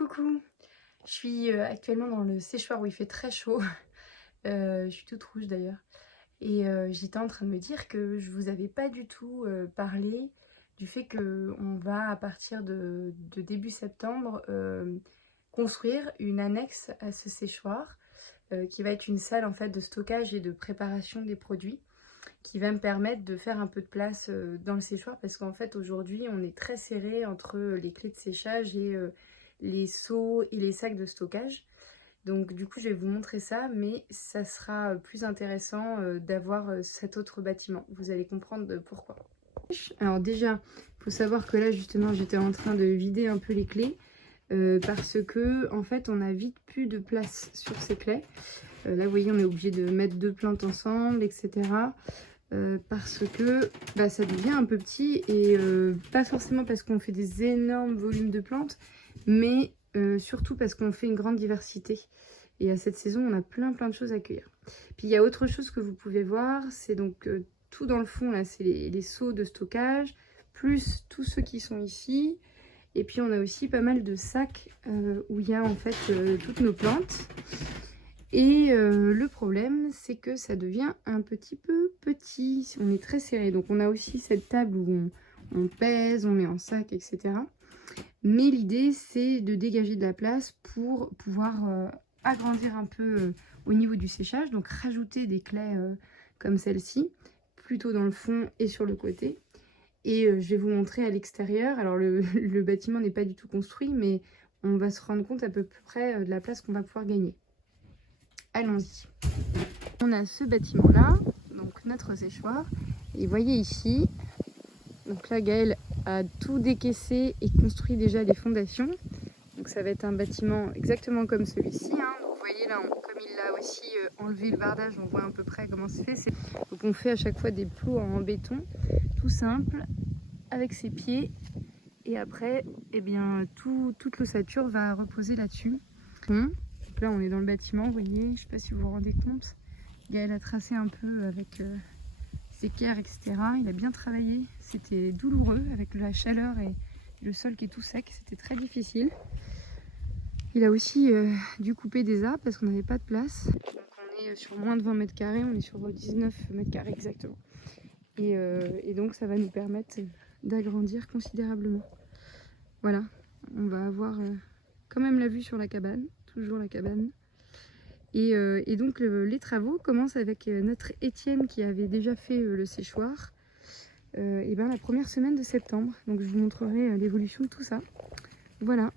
Coucou, je suis actuellement dans le séchoir où il fait très chaud. Je suis toute rouge d'ailleurs. Et j'étais en train de me dire que je vous avais pas du tout parlé du fait qu'on va à partir de début septembre construire une annexe à ce séchoir qui va être une salle en fait de stockage et de préparation des produits qui va me permettre de faire un peu de place dans le séchoir parce qu'en fait aujourd'hui on est très serré entre les clés de séchage et les seaux et les sacs de stockage. Donc du coup je vais vous montrer ça, mais ça sera plus intéressant d'avoir cet autre bâtiment. Vous allez comprendre pourquoi. Alors déjà, il faut savoir que là justement j'étais en train de vider un peu les clés parce que en fait on a vite plus de place sur ces clés. Là vous voyez on est obligé de mettre deux plantes ensemble, etc. Parce que ça devient un peu petit et pas forcément parce qu'on fait des énormes volumes de plantes, mais surtout parce qu'on fait une grande diversité. Et à cette saison, on a plein de choses à cueillir. Puis il y a autre chose que vous pouvez voir, c'est donc tout dans le fond, là, c'est les seaux de stockage, plus tous ceux qui sont ici. Et puis on a aussi pas mal de sacs où il y a en fait toutes nos plantes. Et le problème, c'est que ça devient un petit peu petit. On est très serré. Donc on a aussi cette table où on pèse, on met en sac, etc. Mais l'idée, c'est de dégager de la place pour pouvoir agrandir un peu au niveau du séchage. Donc rajouter des clés comme celle-ci, plutôt dans le fond et sur le côté. Et je vais vous montrer à l'extérieur. Alors le bâtiment n'est pas du tout construit, mais on va se rendre compte à peu près de la place qu'on va pouvoir gagner. Allons-y. On a ce bâtiment-là, donc notre séchoir. Et voyez ici, donc là Gaël a tout décaissé et construit déjà les fondations. Donc ça va être un bâtiment exactement comme celui-ci. Hein. Donc vous voyez là, comme il a aussi enlevé le bardage, on voit à peu près comment c'est fait. Donc on fait à chaque fois des plots en béton, tout simple, avec ses pieds. Et après, eh bien, toute l'ossature va reposer là-dessus. Donc là, on est dans le bâtiment, vous voyez, je ne sais pas si vous vous rendez compte. Gaël a tracé un peu avec ses pierres, etc. Il a bien travaillé. C'était douloureux avec la chaleur et le sol qui est tout sec. C'était très difficile. Il a aussi dû couper des arbres parce qu'on n'avait pas de place. Donc on est sur moins de 20 mètres carrés, on est sur 19 mètres carrés exactement. Et donc ça va nous permettre d'agrandir considérablement. Voilà, on va avoir quand même la vue sur la cabane, toujours la cabane. Et donc les travaux commencent avec notre Étienne qui avait déjà fait le séchoir la première semaine de septembre. Donc je vous montrerai l'évolution de tout ça. Voilà.